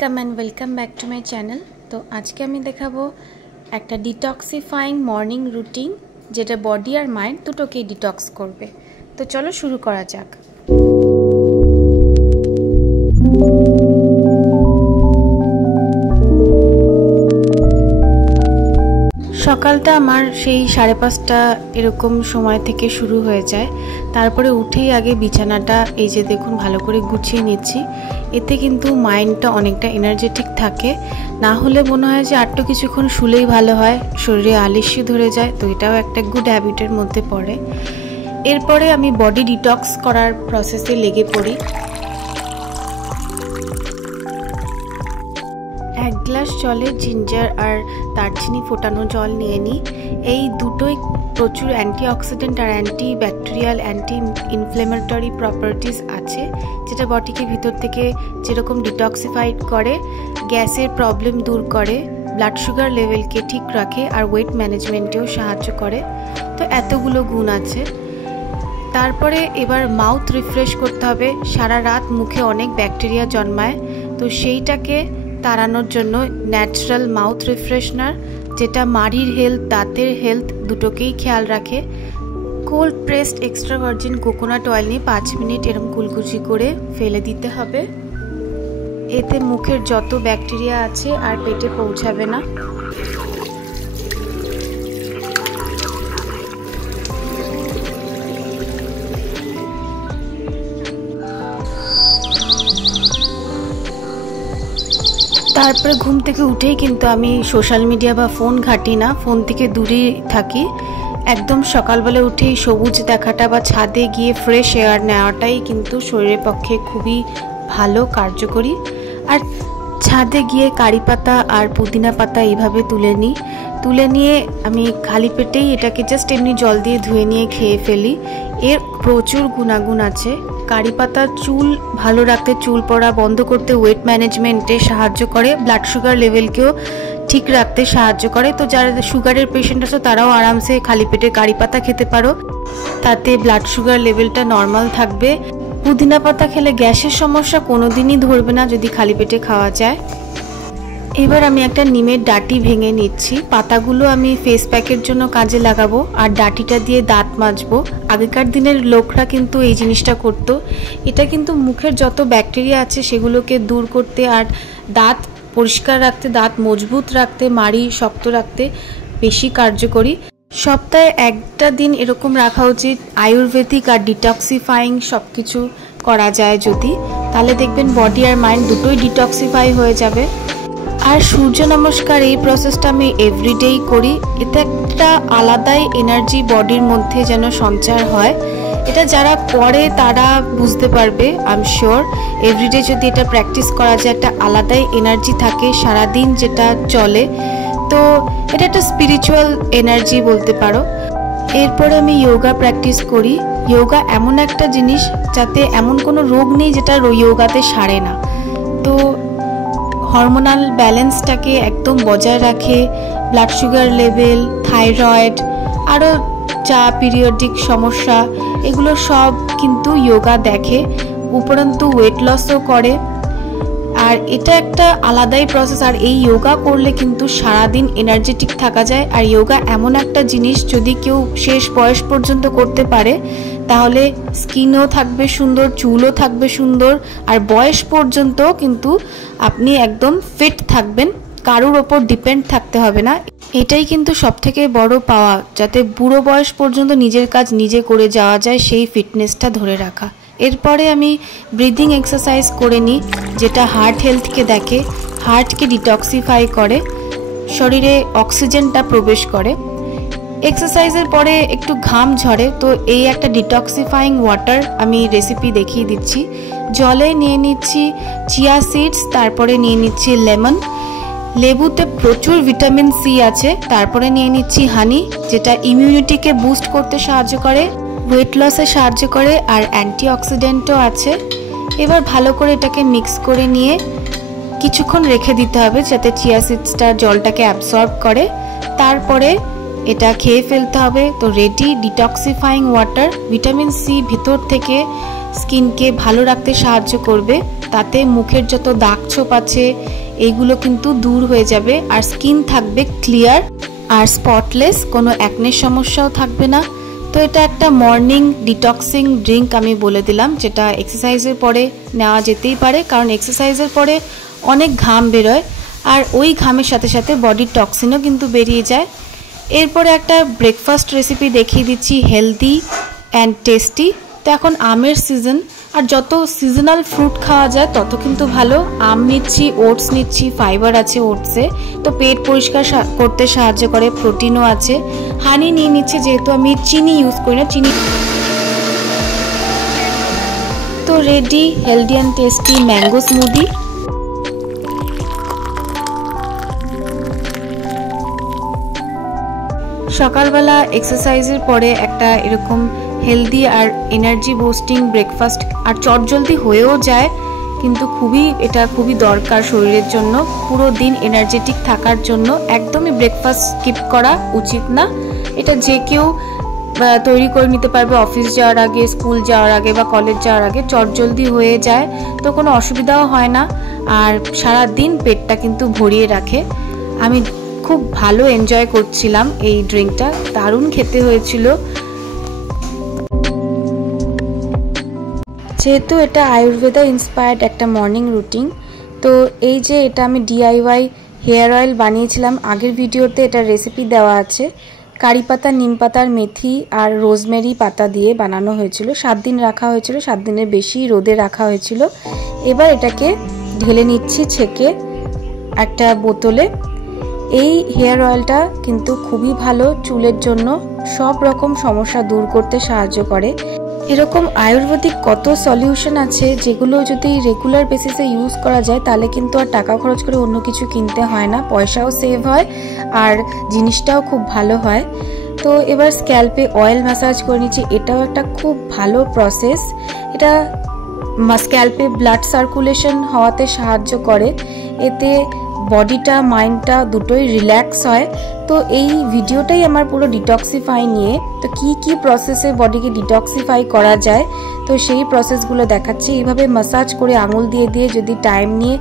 Welcome and welcome back to my channel. तो आज के आमी देखाबो एक डिटक्सिफाइंग मर्निंग रूटीन जेटा बडी और माइंड दुटोकेई डिटक्स करबे। तो चलो शुरू करा जाक। सकालटा आमार सेई 5:30 एरकम समय थेके शुरू हो जाए। तारपरे उठेई आगे बिछानाटा এই যে দেখুন ভালো করে গুছিয়ে নিচ্ছি। এতে কিন্তু মাইন্ডটা অনেকটা এনার্জেটিক থাকে। না হলে মনে হয় যে আরটু কিছুক্ষণ শুলেই ভালো হয়, শরীরে আলস্য ধরে যায়। তো এটাও একটা গুড হ্যাবিটের মধ্যে পড়ে। এরপরে আমি বডি ডিটক্স করার প্রসেসে লেগে পড়ি। एक ग्लास जले जिंजार और दारचिनी फोटानो जल निये नी। এই দুটোই প্রচুর অ্যান্টিঅক্সিডেন্ট আর অ্যান্টিব্যাকটেরিয়াল অ্যান্টি ইনফ্লেমেটরি প্রপার্টিজ আছে, যেটা বডিকে ভিতর থেকে যেরকম ডিটক্সিফাইড করে, গ্যাসের প্রবলেম দূর করে, ব্লাড সুগার লেভেলকে ঠিক রাখে আর ওয়েট ম্যানেজমেন্টেও সাহায্য করে। তো এতগুলো গুণ আছে। তারপরে এবার মাউথ রিফ্রেশ করতে হবে। সারা রাত মুখে অনেক ব্যাকটেরিয়া জন্মায়, তো সেইটাকে তাড়ানোর জন্য ন্যাচারাল মাউথ রিফ্রেশনার, যেটা মাড়ির হেলথ দাঁতের হেলথ দুটোকেই খেয়াল রাখে। Cold pressed extra virgin coconut oil নিয়ে 5 মিনিট এরকম কুলকুচি করে ফেলে দিতে হবে। এতে মুখের যত ব্যাকটেরিয়া আছে আর পেটে পৌঁছাবে না। তারপরে ঘুম থেকে উঠেই কিন্তু আমি সোশ্যাল মিডিয়া বা ফোন ঘাঁটি না, ফোন থেকে দূরেই থাকি। একদম সকালবেলা উঠেই সবুজ দেখাটা বা ছাদে গিয়ে ফ্রেশ এয়ার নেওয়াটাই কিন্তু শরীরের পক্ষে খুবই ভালো, কার্যকরী। আর ছাদে গিয়ে কারি পাতা আর পুদিনা পাতা এইভাবে তুলে নিয়ে আমি খালি পেটেই এটাকে জাস্ট এমনি জল দিয়ে ধুয়ে নিয়ে খেয়ে ফেলি। এর প্রচুর গুণাগুণ আছে। কারি পাতা চুল ভালো রাখতে, চুল পড়া বন্ধ করতে, ওয়েট ম্যানেজমেন্টে সাহায্য করে, ব্লাড সুগার লেভেলকেও ঠিক রাখতে সাহায্য করে। তো যারা সুগারের পেশেন্ট আছে তারাও আরামসে খালি পেটে কারি পাতা খেতে পারো, তাতে ব্লাড সুগার লেভেলটা নর্মাল থাকবে। পুদিনা পাতা খেলে গ্যাসের সমস্যা কোনোদিনই ধরবে না যদি খালি পেটে খাওয়া যায়। এবার আমি একটা নিমের ডাঁটি ভেঙে নিচ্ছি। পাতাগুলো আমি ফেস প্যাকের জন্য কাজে লাগাবো আর ডাঁটিটা দিয়ে দাঁত মাজবো। আগেকার দিনের লোকরা কিন্তু এই জিনিসটা করতো। এটা কিন্তু মুখের যত ব্যাকটেরিয়া আছে সেগুলোকে দূর করতে আর দাঁত পরিষ্কার রাখতে, দাঁত মজবুত রাখতে, মাড়ি শক্ত রাখতে বেশি কার্যকরী। সপ্তাহে একটা দিন এরকম রাখা উচিত। আয়ুর্বেদিক আর ডিটক্সিফাইং সব কিছু করা যায় যদি, তাহলে দেখবেন বডি আর মাইন্ড দুটোই ডিটক্সিফাই হয়ে যাবে। আর সূর্য নমস্কার এই প্রসেসটা আমি এভরিডেই করি। এতে একটা আলাদাই এনার্জি বডির মধ্যে যেন সঞ্চার হয়। এটা যারা করে তারা বুঝতে পারবে, আই এম শিওর। এভরিডে যদি এটা প্র্যাকটিস করা যায়, একটা আলাদাই এনার্জি থাকে সারাদিন যেটা চলে। তো এটা একটা স্পিরিচুয়াল এনার্জি বলতে পারো। এরপরে আমি যোগা প্র্যাকটিস করি। যোগা এমন একটা জিনিস যাতে এমন কোনো রোগ নেই যেটা যোগাতে সারে না। তো হরমোনাল ব্যালেন্সটাকে একদম বজায় রাখে, ব্লাড সুগার লেভেল, থাইরয়েড, আরও যা পিরিয়ডিক সমস্যা, এগুলো সব কিন্তু যোগা দেখে। উপরন্তু ওয়েট লসও করে। আর এটা একটা আলাদাই প্রসেস। আর এই যোগা করলে কিন্তু সারাদিন এনার্জেটিক থাকা যায়। আর যোগা এমন একটা জিনিস, যদি কেউ শেষ বয়স পর্যন্ত করতে পারে তাহলে স্কিনও থাকবে সুন্দর, চুলও থাকবে সুন্দর, আর বয়স পর্যন্ত কিন্তু আপনি একদম ফিট থাকবেন, কারোর ওপর ডিপেন্ড থাকতে হবে না। এটাই কিন্তু সবথেকে বড় পাওয়া, যাতে বুড়ো বয়স পর্যন্ত নিজের কাজ নিজে করে যাওয়া যায়, সেই ফিটনেসটা ধরে রাখা। এরপরে আমি ব্রিদিং এক্সারসাইজ করে নিই, যেটা হার্ট হেলথকে দেখে, হার্টকে ডিটক্সিফাই করে, শরীরে অক্সিজেনটা প্রবেশ করে। এক্সারসাইজের পরে একটু ঘাম ঝরে, তো এই একটা ডিটক্সিফাইং ওয়াটার আমি রেসিপি দেখিয়ে দিচ্ছি। জলে নিয়ে নিচ্ছি চিয়া সিডস, তারপরে নিয়ে নিচ্ছি লেমন। লেবুতে প্রচুর ভিটামিন সি আছে। তারপরে নিয়ে নিচ্ছি হানি, যেটা ইমিউনিটিকে বুস্ট করতে সাহায্য করে, ওয়েট লসে সাহায্য করে, আর অ্যান্টিঅক্সিডেন্টও আছে। এবার ভালো করে এটাকে মিক্স করে নিয়ে কিছুক্ষণ রেখে দিতে হবে যাতে চিয়া সিডসটা জলটাকে অ্যাবসর্ব করে। তারপরে এটা খেয়ে ফেলতে হবে। তো ready detoxifying water. Vitamin C ভিতর থেকে স্কিনকে ভালো রাখতে সাহায্য করবে, তাতে মুখের যত দাগ ছোপ আছে এইগুলো কিন্তু দূর হয়ে যাবে, আর স্কিন থাকবে ক্লিয়ার আর স্পটলেস, কোনো অ্যাকনের সমস্যাও থাকবে না। তো এটা একটা মর্নিং ডিটক্সিং ড্রিঙ্ক আমি বলে দিলাম, যেটা এক্সারসাইজের পরে নেওয়া যেতেই পারে, কারণ এক্সারসাইজের পরে অনেক ঘাম বেরোয় আর ওই ঘামের সাথে সাথে বডির টক্সিনও কিন্তু বেরিয়ে যায়। এরপরে একটা ব্রেকফাস্ট রেসিপি দেখিয়ে দিচ্ছি, হেলদি অ্যান্ড টেস্টি। তো এখন আমের সিজন, আর যত সিজনাল ফ্রুট খাওয়া যায় তত কিন্তু ভালো। আম নিচ্ছি, ওটস নিচ্ছি, ফাইবার আছে ওটসে, তো পেট পরিষ্কার করতে সাহায্য করে, প্রোটিনও আছে। হানি নিয়ে নিচ্ছে, যেহেতু আমি চিনি ইউজ করি না, চিনি। তো ready healthy and tasty mango smoothie. সকালবেলা এক্সারসাইজের পরে একটা এরকম হেলদি আর এনার্জি বুস্টিং ব্রেকফাস্ট, আর চটজলদি হয়েও যায়, কিন্তু এটা খুবই দরকার শরীরের জন্য, পুরো দিন এনার্জেটিক থাকার জন্য। একদমই ব্রেকফাস্ট স্কিপ করা উচিত না। এটা যে কেউ তৈরি করে নিতে পারবে অফিস যাওয়ার আগে, স্কুল যাওয়ার আগে বা কলেজ যাওয়ার আগে, চটজলদি হয়ে যায়, তো কোনো অসুবিধাও হয় না, আর সারা দিন পেটটা কিন্তু ভরিয়ে রাখে। আমি খুব ভালো এনজয় করছিলাম এই ড্রিঙ্কটা, দারুণ খেতে হয়েছিল। যেহেতু এটা আয়ুর্বেদা ইন্সপায়ার্ড একটা মর্নিং রুটিন, তো এই যে এটা আমি DIY হেয়ার অয়েল বানিয়েছিলাম, আগের ভিডিওতে এটার রেসিপি দেওয়া আছে। কারি পাতা, নিম পাতার মেথি আর রোজমেরি পাতা দিয়ে বানানো হয়েছিল। 7 দিন রাখা হয়েছিল, 7 দিনের বেশি রোদে রাখা হয়েছিল। এবার এটাকে ঢেলে নিচ্ছি ছেঁকে একটা বোতলে। এই হেয়ার অয়েলটা কিন্তু খুবই ভালো চুলের জন্য, সব রকম সমস্যা দূর করতে সাহায্য করে। এরকম আয়ুর্বেদিক কত সলিউশন আছে, যেগুলো যদি রেগুলার বেসিসে ইউজ করা যায় তাহলে কিন্তু আর টাকা খরচ করে অন্য কিছু কিনতে হয় না, পয়সাও সেভ হয় আর জিনিসটাও খুব ভালো হয়। তো এবার স্ক্যাল্পে অয়েল ম্যাসাজ করে নিচ্ছি। এটাও একটা খুব ভালো প্রসেস। এটা স্ক্যাল্পে ব্লাড সার্কুলেশন হওয়াতে সাহায্য করে, এতে বডিটা মাইন্ডটা দুটোই রিল্যাক্স হয়। তো এই ভিডিওটাই আমার পুরো ডিটক্সিফাই নিয়ে, তো কি প্রসেসে বডিকে ডিটক্সিফাই করা যায় তো সেই প্রসেসগুলো দেখাচ্ছি। এইভাবে মাসাজ করে আঙুল দিয়ে দিয়ে যদি টাইম নিয়ে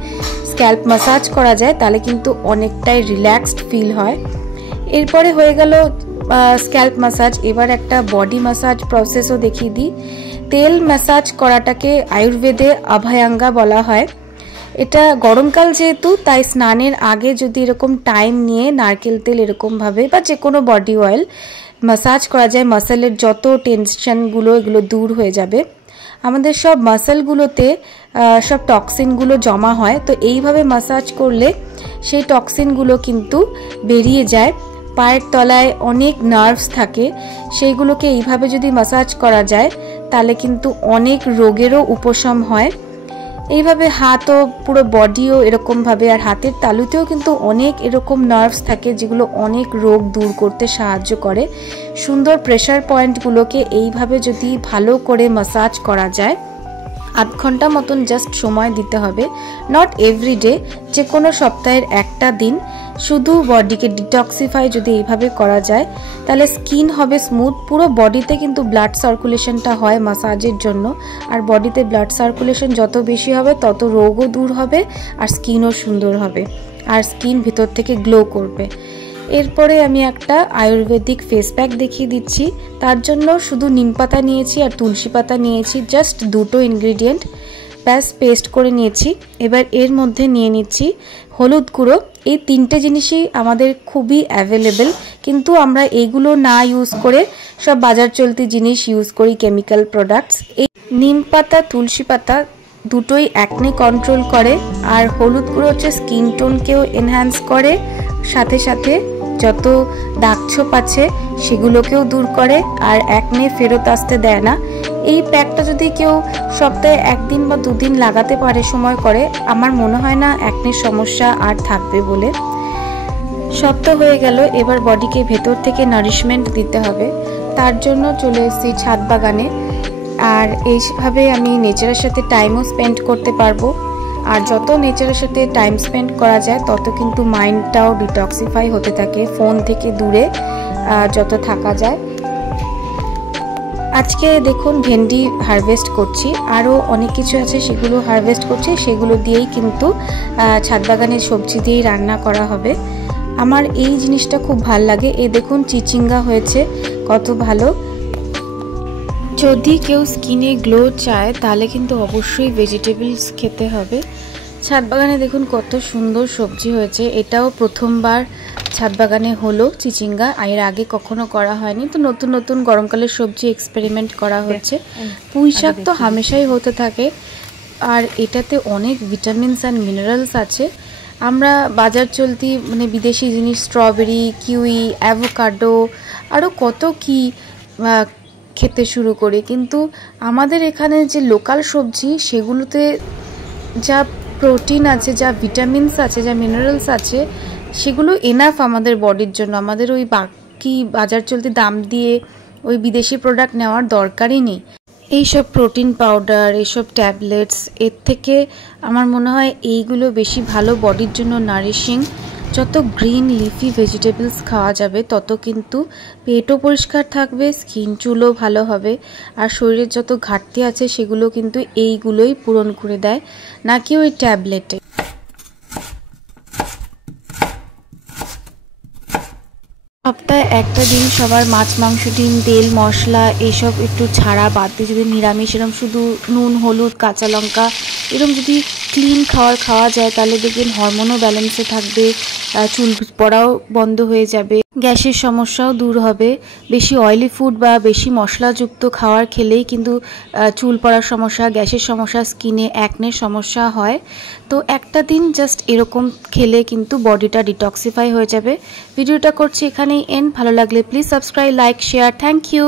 স্ক্যাল্প মাসাজ করা যায় তাহলে কিন্তু অনেকটাই রিল্যাক্সড ফিল হয়। এরপরে হয়ে গেল স্ক্যাল্প মাসাজ। এবার একটা বডি মাসাজ প্রসেসও দেখিয়ে দিই। তেল ম্যাসাজ করাটাকে আয়ুর্বেদে অভয়াঙ্গা বলা হয়। এটা গরমকাল যেহেতু, তাই স্নানের আগে যদি এরকম টাইম নিয়ে নারকেল তেল এরকমভাবে বা যে কোনো বডি অয়েল মাসাজ করা যায়, মাসেলের যত টেনশনগুলো এগুলো দূর হয়ে যাবে। আমাদের সব মাসেলগুলোতে সব টক্সিনগুলো জমা হয়, তো এইভাবে মাসাজ করলে সেই টক্সিনগুলো কিন্তু বেরিয়ে যায়। পায়ের তলায় অনেক নার্ভস থাকে, সেইগুলোকে এইভাবে যদি মাসাজ করা যায় তাহলে কিন্তু অনেক রোগেরও উপশম হয়। এইভাবে হাতও, পুরো বডিও এরকমভাবে, আর হাতের তালুতেও কিন্তু অনেক এরকম নার্ভস থাকে যেগুলো অনেক রোগ দূর করতে সাহায্য করে। সুন্দর প্রেশার পয়েন্টগুলোকে এইভাবে যদি ভালো করে মাসাজ করা যায়, আধ ঘন্টা মতন জাস্ট সময় দিতে হবে, নট এভরিডে, যে কোনো সপ্তাহের একটা দিন শুধু বডিকে ডিটক্সিফাই যদি এইভাবে করা যায় তাহলে স্কিন হবে স্মুথ। পুরো বডিতে কিন্তু ব্লাড সার্কুলেশনটা হয় মাসাজের জন্য, আর বডিতে ব্লাড সার্কুলেশন যত বেশি হবে তত রোগও দূর হবে আর স্কিনও সুন্দর হবে, আর স্কিন ভিতর থেকে গ্লো করবে। এরপরে আমি একটা আয়ুর্বেদিক ফেস প্যাক দেখিয়ে দিচ্ছি। তার জন্য শুধু নিম পাতা নিয়েছি আর তুলসী পাতা নিয়েছি, জাস্ট দুটো ইনগ্রিডিয়েন্ট, ব্যাস পেস্ট করে নিয়েছি। এবার এর মধ্যে নিয়ে নিচ্ছি হলুদ গুঁড়ো। এই তিনটে জিনিসই আমাদের খুবই অ্যাভেলেবেল, কিন্তু আমরা এইগুলো না ইউজ করে সব বাজার চলতি জিনিস ইউজ করি, কেমিক্যাল প্রোডাক্টস। এই নিম পাতা, তুলসী পাতা দুটোই অ্যাকনে কন্ট্রোল করে, আর হলুদ গুঁড়ো হচ্ছে স্কিন টোনকেও এনহ্যান্স করে, সাথে সাথে যত দাগছোপ আছে সেগুলোকেও দূর করে, আর অ্যাকনে ফেরত আসতে দেয় না। এই প্যাকটা যদি কেউ সপ্তাহে 1 দিন বা 2 দিন লাগাতে পারে, সময় করে, আমার মনে হয় না অ্যাকনের সমস্যা আর থাকবে বলে। সপ্তাহ হয়ে গেল, এবার বডিকে ভেতর থেকে নারিশমেন্ট দিতে হবে। তার জন্য চলে এসেছি ছাদ বাগানে, আর এইভাবে আমি নেচারের সাথে টাইমও স্পেন্ড করতে পারবো। আর যত নেচারের সাথে টাইম স্পেন্ড করা যায় তত কিন্তু মাইন্ডটাও ডিটক্সিফাই হতে থাকে ফোন থেকে দূরে। যত থাকা যায়। আজকে দেখুন ভেন্ডি হারভেস্ট করছি, আরও অনেক কিছু আছে সেগুলো হারভেস্ট করছি, সেগুলো দিয়েই কিন্তু ছাদ বাগানের সবজি দিয়েই রান্না করা হবে। আমার এই জিনিসটা খুব ভাল লাগে। এই দেখুন চিচিঙ্গা হয়েছে কত ভালো। যদি কেউ স্কিনে গ্লো চায় তাহলে কিন্তু অবশ্যই ভেজিটেবলস খেতে হবে। ছাদ বাগানে দেখুন কত সুন্দর সবজি হয়েছে। এটাও প্রথমবার ছাদ বাগানে হলো চিচিঙ্গা, এর আগে কখনো করা হয়নি। তো নতুন নতুন গরমকালের সবজি এক্সপেরিমেন্ট করা হচ্ছে। পুঁই শাক তো হামেশাই হতে থাকে, আর এটাতে অনেক ভিটামিনস অ্যান্ড মিনারেলস আছে। আমরা বাজার চলতি মানে বিদেশি জিনিস, স্ট্রবেরি, কিউই, অ্যাভোকাডো, আরও কত কি খেতে শুরু করি, কিন্তু আমাদের এখানে যে লোকাল সবজি সেগুলোতে যা প্রোটিন আছে, যা ভিটামিনস আছে, যা মিনারেলস আছে, সেগুলো এনাফ আমাদের বডির জন্য। আমাদের ওই বাকি বাজার চলতি দাম দিয়ে ওই বিদেশি প্রোডাক্ট নেওয়ার দরকারই নেই। এইসব প্রোটিন পাউডার, এইসব ট্যাবলেটস, এর থেকে আমার মনে হয় এইগুলো বেশি ভালো বডির জন্য নারিশিং। যত গ্রিন লিফি ভেজিটেবলস খাওয়া যাবে তত কিন্তু পেটও পরিষ্কার থাকবে, স্কিন চুলও ভালো হবে, আর শরীরের যত ঘাটতি আছে সেগুলো কিন্তু এইগুলোই পূরণ করে দেয়, নাকি ওই ট্যাবলেটে। সপ্তাহে একটা দিন সবার মাছ, মাংস, ডিম, তেল, মশলা এইসব একটু ছাড়া বাদ দিয়ে যদি নিরামিষ এরকম শুধু নুন, হলুদ, কাঁচা লঙ্কা এরকম যদি ক্লিন খাওয়া যায় তাহলে দেখবেন হরমোনও ব্যালেন্সে থাকবে, চুল পড়াও বন্ধ হয়ে যাবে, গ্যাসের সমস্যাও দূর হবে। বেশি অয়েলি ফুড বা বেশি মশলাযুক্ত খাবার খেলেই কিন্তু চুল পড়ার সমস্যা, গ্যাসের সমস্যা, স্কিনে অ্যাকনের সমস্যা হয়। তো একটা দিন জাস্ট এরকম খেলে কিন্তু বডিটা ডিটক্সিফাই হয়ে যাবে। ভিডিওটা করছি এখানেই এন্ড। ভালো লাগলে please subscribe, like, share. Thank you.